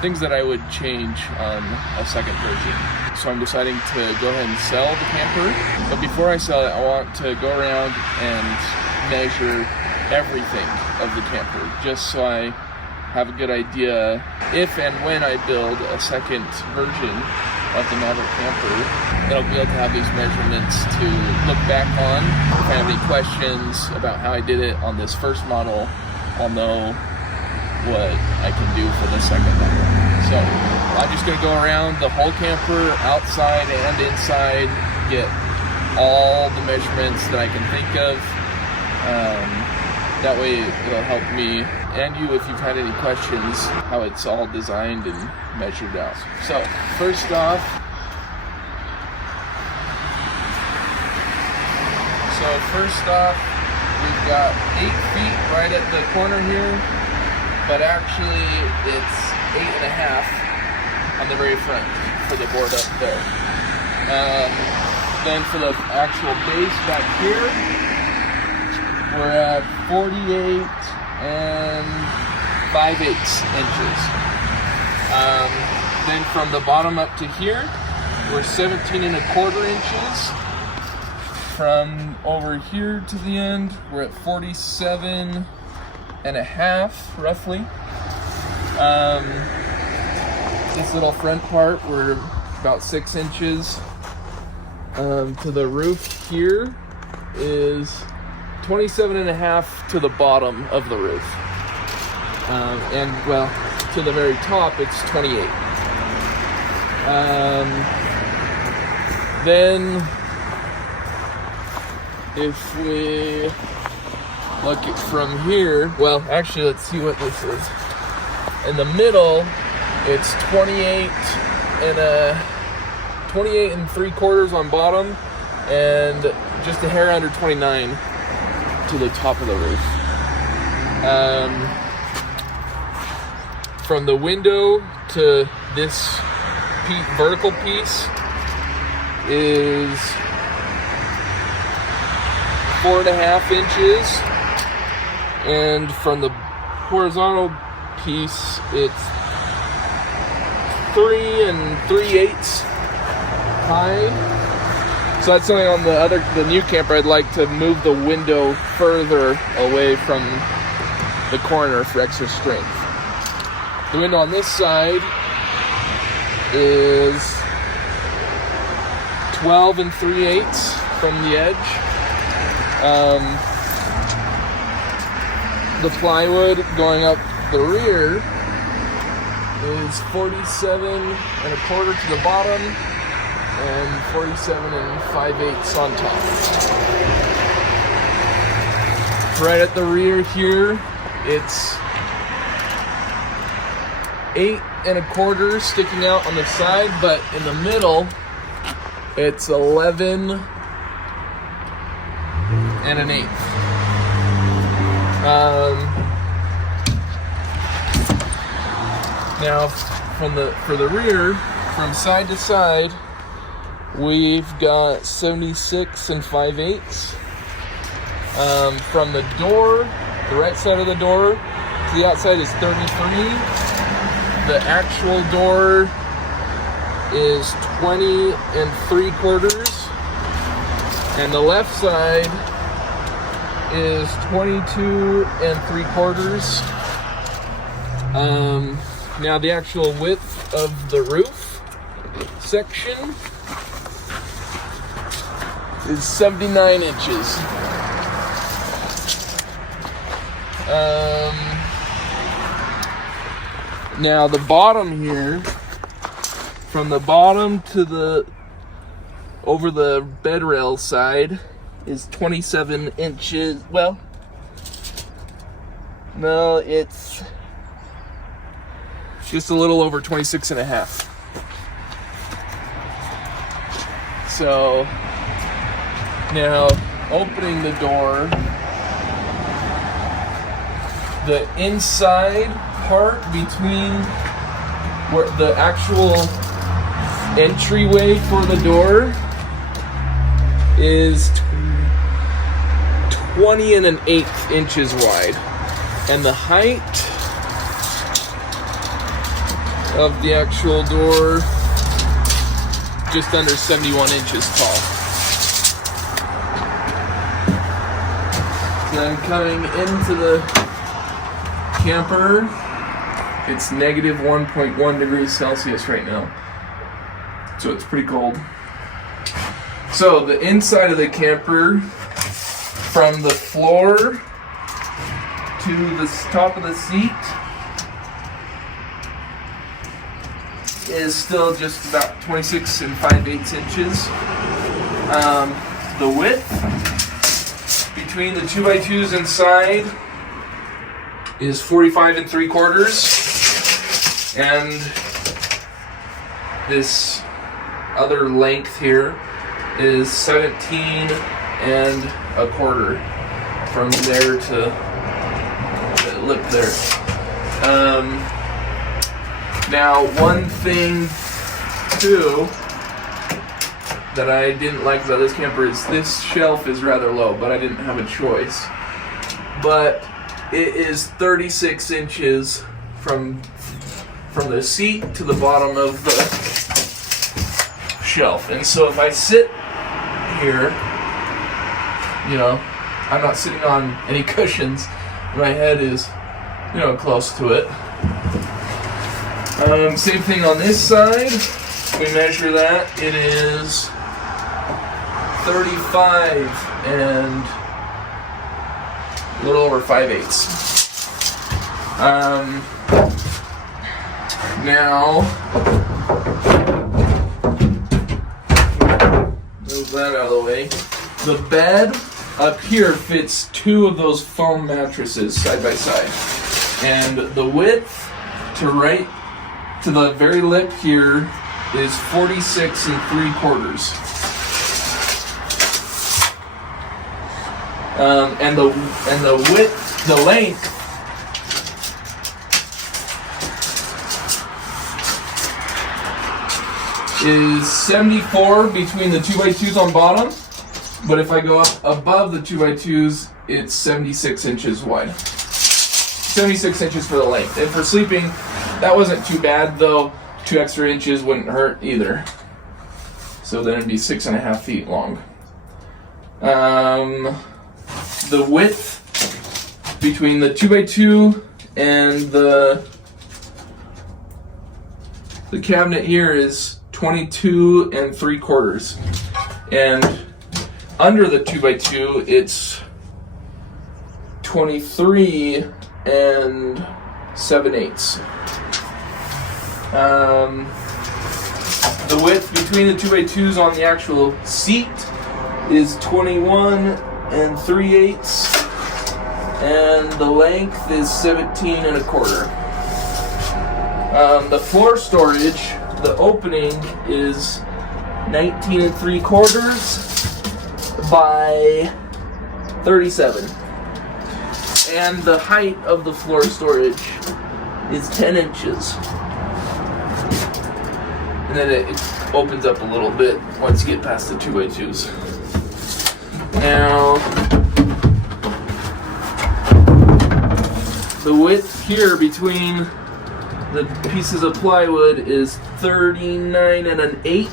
things that I would change on a second version. So I'm deciding to go ahead and sell the camper, but before I sell it, I want to go around and measure everything of the camper, just so I have a good idea if and when I build a second version of the Maverick Camper, that I'll be able to have these measurements to look back on. If I have any questions about how I did it on this first model, I'll know what I can do for the second model. So I'm just gonna go around the whole camper, outside and inside, get all the measurements that I can think of. That way it'll help me and you, if you've had any questions, how it's all designed and measured out. So first off, we've got 8 feet right at the corner here, but actually it's 8.5 on the very front for the board up there. Then for the actual base back here, we're at 48 and 5/8 inches. Then from the bottom up to here, we're 17.25 inches. From over here to the end, we're at 47.5, roughly. This little front part, we're about 6 inches. To the roof here is 27.5 to the bottom of the roof. And well, to the very top, it's 28. Then if we look at from here, well, actually, let's see what this is. In the middle, it's 28 and 3/4 on bottom, and just a hair under 29 to the top of the roof. From the window to this vertical piece is 4.5 inches, and from the horizontal piece, it's 3 3/8 high. So that's something on the new camper. I'd like to move the window further away from the corner for extra strength. The window on this side is 12 3/8 from the edge. The plywood going up the rear is 47.25 to the bottom and 47 5/8 on top. Right at the rear here, it's 8.25 sticking out on the side, but in the middle, it's 11 1/8. Now, for the rear, from side to side, we've got 76 5/8. From the door, the right side of the door to the outside is 33. The actual door is 20 3/4, and the left side is 22 3/4. Now the actual width of the roof section is 79 inches. Now the bottom here, from the bottom to over the bed rail side, is 27 inches. Well, no, it's just a little over 26.5. So now opening the door, the inside part between where the actual entryway for the door is 20 1/8 inches wide, and the height of the actual door, just under 71 inches tall. Then coming into the camper, it's negative 1.1 degrees Celsius right now, so it's pretty cold. So the inside of the camper, from the floor to the top of the seat, is still just about 26 5/8 inches. The width between the 2x2s inside is 45 3/4, and this other length here is 17 1/4 from there to the lip there. Now, one thing too that I didn't like about this camper is this shelf is rather low, but I didn't have a choice. But it is 36 inches from the seat to the bottom of the shelf. And so if I sit here, you know, I'm not sitting on any cushions. My head is, you know, close to it. Same thing on this side. We measure that. It is 35 and a little over 5/8. Now, move that out of the way. The bed up here fits 2 of those foam mattresses side by side, and the width to the very lip here is 46 3/4. And the width, the length is 74 between the 2x2s on bottom, but if I go up above the 2x2s, it's 76 inches wide. 76 inches for the length. And for sleeping, that wasn't too bad, though. 2 extra inches wouldn't hurt either. So then it'd be 6.5 feet long. The width between the 2x2 and the cabinet here is 22 3/4, and under the 2x2 it's 23 7/8. The width between the 2x2s on the actual seat is 21 3/8, and the length is 17 1/4. The floor storage, the opening is 19 3/4 by 37, and the height of the floor storage is 10 inches. And then it opens up a little bit once you get past the 2x2s. Now, the width here between the pieces of plywood is 39 1/8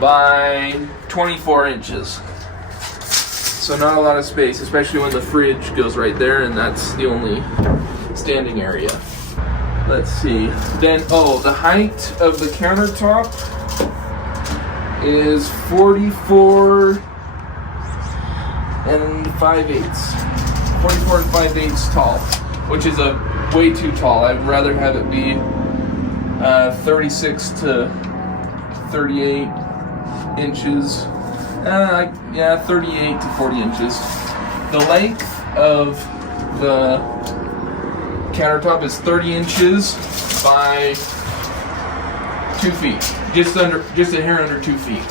by 24 inches. So not a lot of space, especially when the fridge goes right there and that's the only standing area. Let's see. Then, the height of the countertop is 44 5/8. 44 5/8 tall, which is way too tall. I'd rather have it be 36 to 38 inches. 38 to 40 inches. The length of the countertop is 30 inches by 2 feet. Just a hair under 2 feet.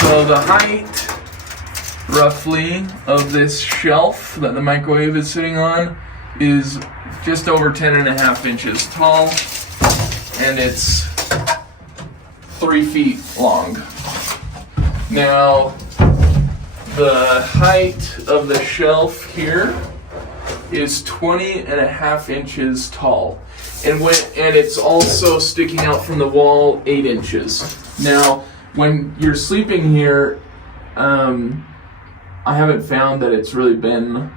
So the height, roughly, of this shelf that the microwave is sitting on is just over 10.5 inches tall, and it's 3 feet long. Now, the height of the shelf here is 20.5 inches tall. And it's also sticking out from the wall 8 inches. Now, when you're sleeping here, I haven't found that it's really been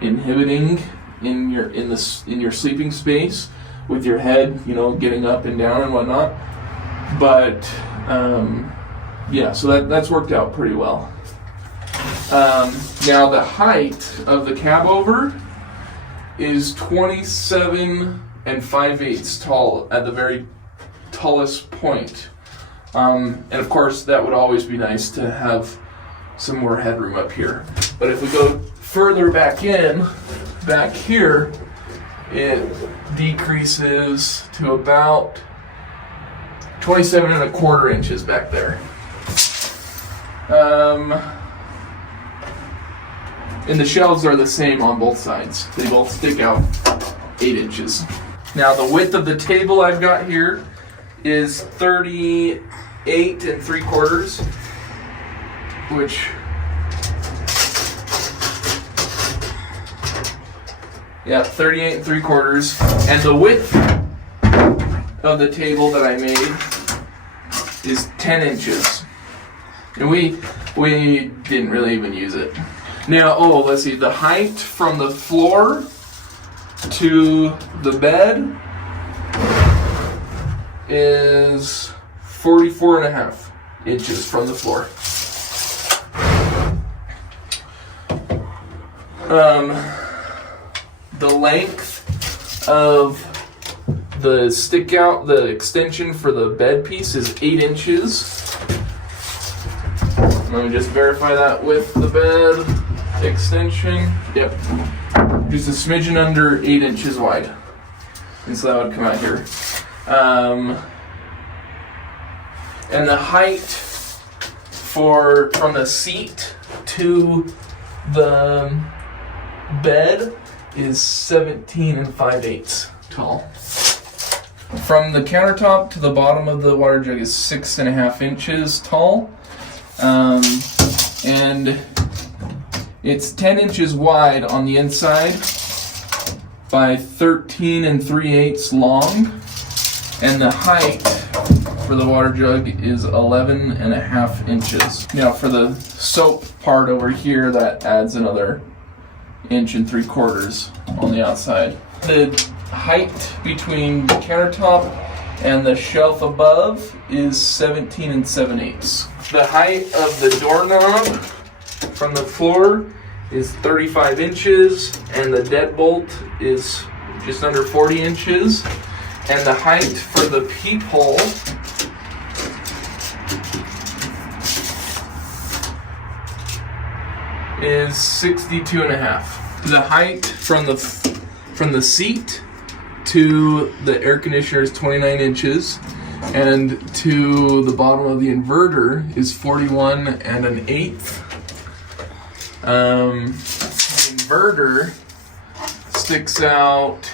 inhibiting in your sleeping space with your head, getting up and down and whatnot. But yeah, so that's worked out pretty well. Now the height of the cab over is 27 5/8 tall at the very tallest point. And of course, that would always be nice to have some more headroom up here. But if we go further back here, it decreases to about 27.25 inches back there. And the shelves are the same on both sides. They both stick out 8 inches. Now the width of the table I've got here is 38 3/4, which, yeah, 38 3/4. And the width of the table that I made is 10 inches. And we didn't really even use it. Now, let's see, the height from the floor to the bed is 44.5 inches from the floor. The length of the extension for the bed piece is 8 inches. Let me just verify that with the bed extension. Yep. Just a smidgen under 8 inches wide. And so that would come out here. And the height from the seat to the bed is 17 5/8 tall. From the countertop to the bottom of the water jug is 6.5 inches tall. And it's 10 inches wide on the inside by 13 3/8 long. And the height for the water jug is 11.5 inches. Now for the soap part over here, that adds another 1 3/4 on the outside. The height between the countertop and the shelf above is 17 7/8. The height of the doorknob from the floor is 35 inches, and the deadbolt is just under 40 inches. And the height for the peephole is 62.5. The height from the seat to the air conditioner is 29 inches, and to the bottom of the inverter is 41 1/8. The inverter sticks out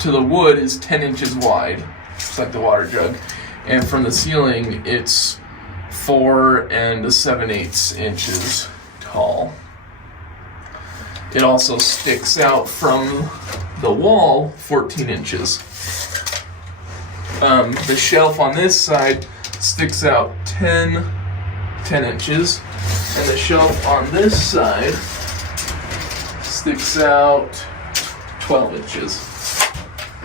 to the wood is 10 inches wide, just like the water jug, and from the ceiling it's 4 7/8 inches tall. It also sticks out from the wall 14 inches. The shelf on this side sticks out 10 inches, and the shelf on this side sticks out 12 inches.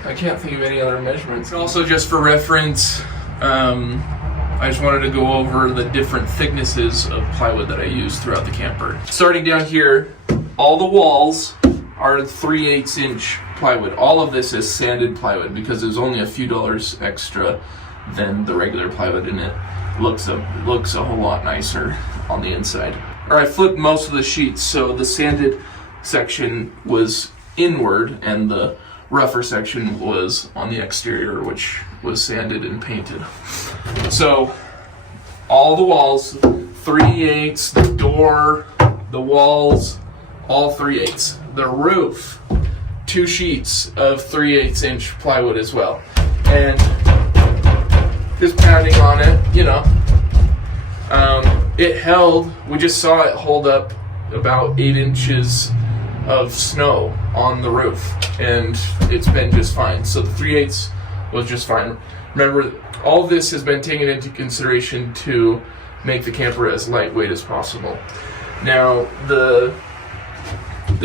I can't think of any other measurements. Also, just for reference, I just wanted to go over the different thicknesses of plywood that I use throughout the camper. Starting down here, all the walls are 3/8 inch plywood. All of this is sanded plywood because there's only a few dollars extra than the regular plywood, and it looks a whole lot nicer on the inside. Or I flipped most of the sheets, so the sanded section was inward and the rougher section was on the exterior, which was sanded and painted. So all the walls, 3/8, the door, the walls, all 3/8. The roof, 2 sheets of 3/8 inch plywood as well. And just pounding on it, it held. We just saw it hold up about 8 inches of snow on the roof, and it's been just fine. So the 3/8 was just fine. Remember, all of this has been taken into consideration to make the camper as lightweight as possible. Now, the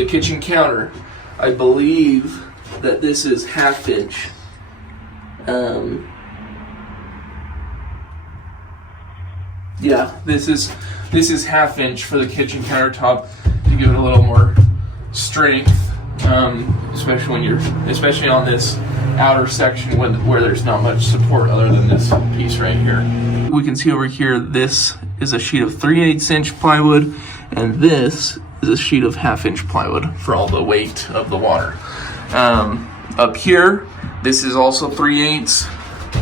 kitchen counter, I believe that this is 1/2 inch. Yeah, this is 1/2 inch for the kitchen countertop to give it a little more strength, especially on this outer section where there's not much support other than this piece right here. We can see over here, this is a sheet of 3/8 inch plywood, and this is a sheet of 1/2 inch plywood for all the weight of the water. Up here, this is also 3/8.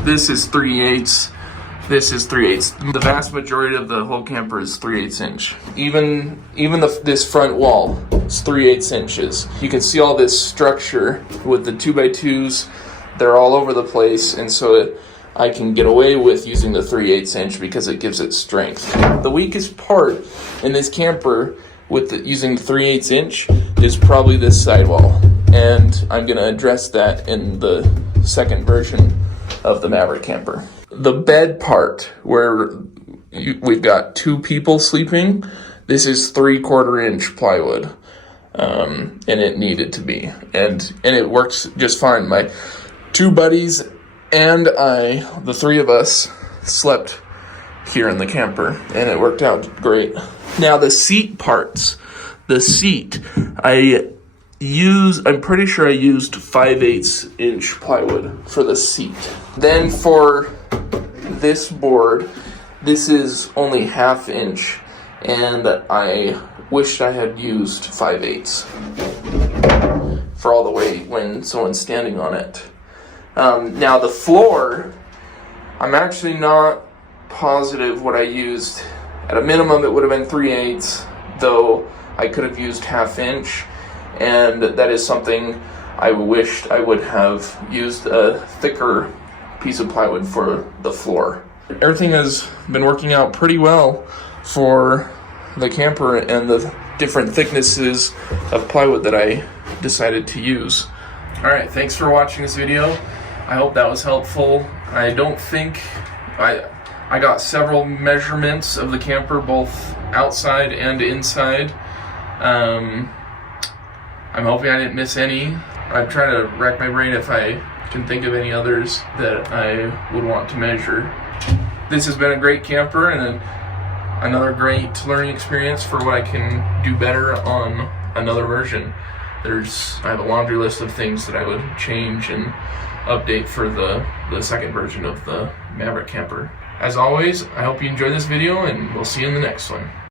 This is 3/8. This is 3/8. The vast majority of the whole camper is 3/8 inch. Even this front wall is 3/8 inches. You can see all this structure with the 2x2s. They're all over the place, and so I can get away with using the 3/8 inch because it gives it strength. The weakest part in this camper with using the 3/8 inch is probably this sidewall, and I'm going to address that in the second version of the Maverick Camper. The bed part, where we've got 2 people sleeping, this is 3/4 inch plywood, and it needed to be, and it works just fine. My 2 buddies and I, the 3 of us, slept here in the camper, and it worked out great. Now the seat parts, I'm pretty sure I used 5/8 inch plywood for the seat. Then for this board, this is only 1/2 inch, and I wished I had used 5/8 for all the weight when someone's standing on it. Now the floor, I'm actually not positive what I used. At a minimum, it would have been 3/8, though I could have used 1/2 inch, and that is something I wished I would have used a thicker piece of plywood for the floor. Everything has been working out pretty well for the camper and the different thicknesses of plywood that I decided to use. Alright, thanks for watching this video. I hope that was helpful. I don't think I got several measurements of the camper, both outside and inside. I'm hoping I didn't miss any. I'm trying to rack my brain if I can think of any others that I would want to measure. This has been a great camper and another great learning experience for what I can do better on another version. I have a laundry list of things that I would change and update for the second version of the Maverick Camper. As always, I hope you enjoyed this video, and we'll see you in the next one.